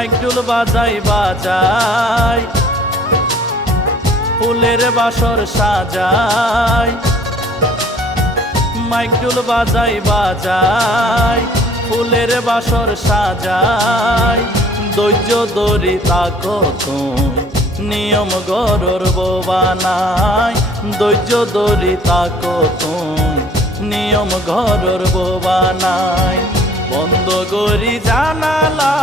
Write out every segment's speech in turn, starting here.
mic ডুল বাজাই বাজাই ফুলের বাসর সাজাই মাইক ডুল বাজাই বাজাই ফুলের বাসর সাজাই ধৈর্য ধরি তাকো তুমি নিয়ম গরর বানাই ধৈর্য ধরি তাকো তুমি নিয়ম ঘরর বানাই বন্ধ করি জানালা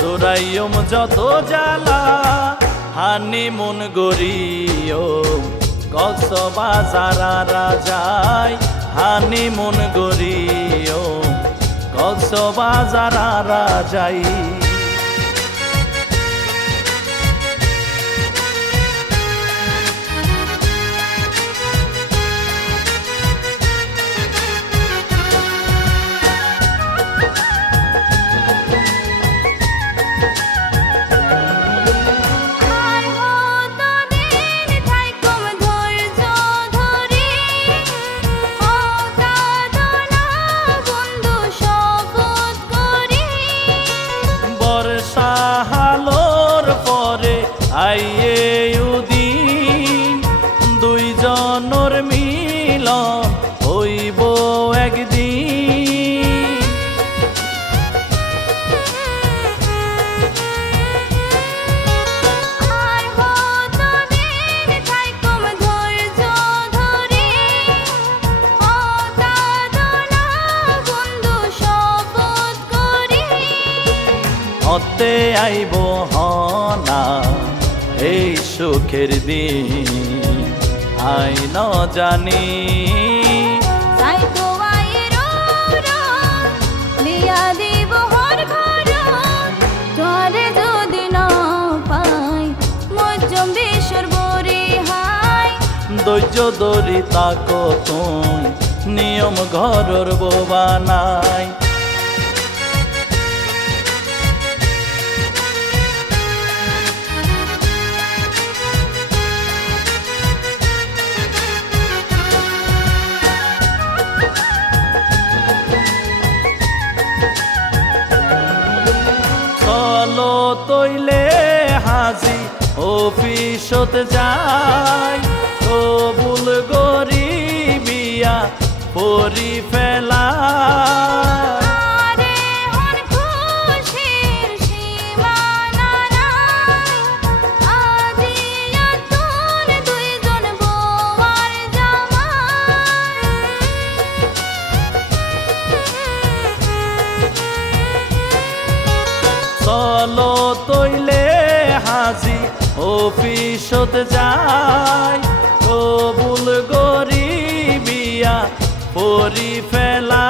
জোরাইয়ম যত জ্বালা হানিমুন গরিও কক্সবাজার রাজাই হানিমুন গরিও কক্সবাজার রাজাই হালোর পরে আইয়ে উদিন দুইজনের মিলন হইব একদিন হতে আইব হনা এই সুখের দিন আই ন জানি ধৈর্য ধরি তাকো তুমি নিয়ম ঘরর বানাই চলো তৈলে হাজি অফিসত যাই কবুল গরি বিয়া পরি ফেলা চলো তৈলে হাজি অফিসত যাই কবুল গরি বিয়া পরি ফেলা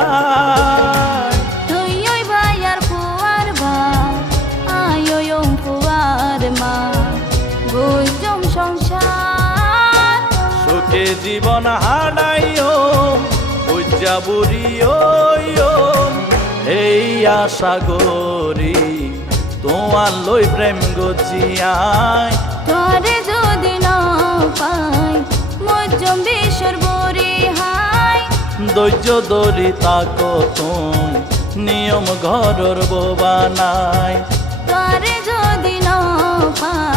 সুখে জীবন হারাইও বুঝা বুড়িও এই আশা গরি তোমার লই প্রেম গজিয়াই তোরে যদি না পাই মজম বিশ্বর বরি হাই ধৈর্য ধরি তাকো তুমি নিয়ম ঘরর বানাই তোরে যদি না পাই